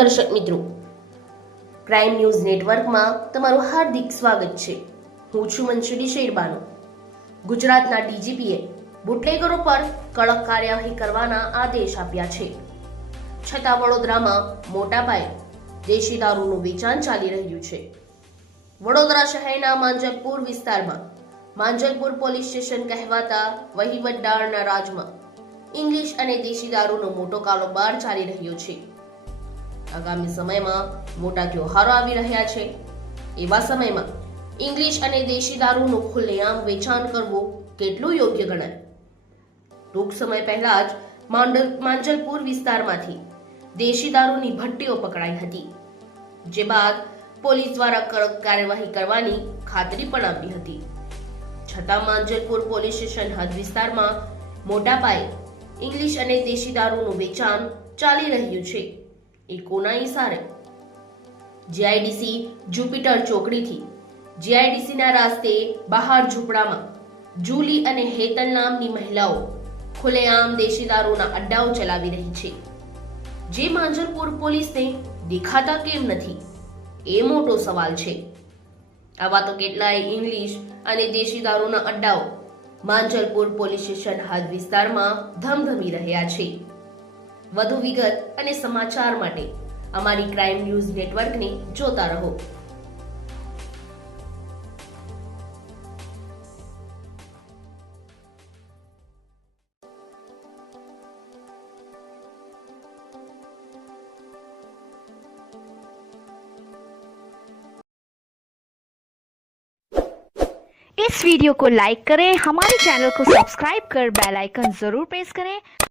નમસ્કાર દર્શક મિત્રો, ક્રાઇમ ન્યૂઝ નેટવર્કમાં તમારું હાર્દિક સ્વાગત છે। હું છું મંશુડી શેરબાનો। ગુજરાતના ડીજીપીએ બુટલેગરો પર કડક કાર્યવાહી કરવાના આદેશ આપ્યા છે, છતાં વડોદરામાં મોટા પાયે દેશી દારૂનું વેચાણ ચાલી રહ્યું છે। વડોદરા શહેરના માંજલપુર વિસ્તારમાં માંજલપુર પોલીસ સ્ટેશન કહેવાતા વહીવટદારના રાજમાં ઇંગ્લિશ અને દેશી દારૂનો મોટો કારોબાર ચાલી રહ્યો છે। આગામી સમયમાં મોટા તહેવારો આવી રહ્યા છે, એવા સમયમાં ઇંગ્લિશ અને દેશી દારૂનું ખુલ્લેઆમ વેચાણ કરવું કેટલું યોગ્ય ગણાય? ટૂંક સમય પહેલા જ માંજલપુર વિસ્તારમાંથી દેશી દારૂની ભટ્ટીઓ પકડાઈ હતી, જે બાદ પોલીસ દ્વારા કડક કાર્યવાહી કરવાની ખાતરી પણ આપી હતી। છતાં માંજલપુર પોલીસ સ્ટેશન હદ વિસ્તારમાં મોટા પાયે ઇંગ્લિશ અને દેશી દારૂનું વેચાણ ચાલી રહ્યું છે। એ કોના ઈશારે? જીઆઈડીસી જુપિટર ચોકડીથી જીઆઈડીસીના રાસ્તે બહાર ઝૂંપડામાં જુલી અને હેતલ નામની મહિલાઓ ખુલ્લેઆમ દેશી દારૂના અડ્ડાઓ ચલાવી રહી છે, જે માંજલપુર પોલીસને દેખાતા કેમ નથી, એ મોટો સવાલ છે। આવા તો કેટલાય ઇંગ્લિશ અને દેશી દારૂના અડ્ડાઓ માંજલપુર પોલીસ સ્ટેશન હદ વિસ્તારમાં ધમધમી રહ્યા છે। વધુ વિગત અને સમાચાર માટે અમારી ક્રાઇમ ન્યૂઝ નેટવર્કને જોતા રહો। इस वीडियो को लाइक करें, हमारे चैनल को सब्सक्राइब कर बेल आइकन जरूर प्रेस करें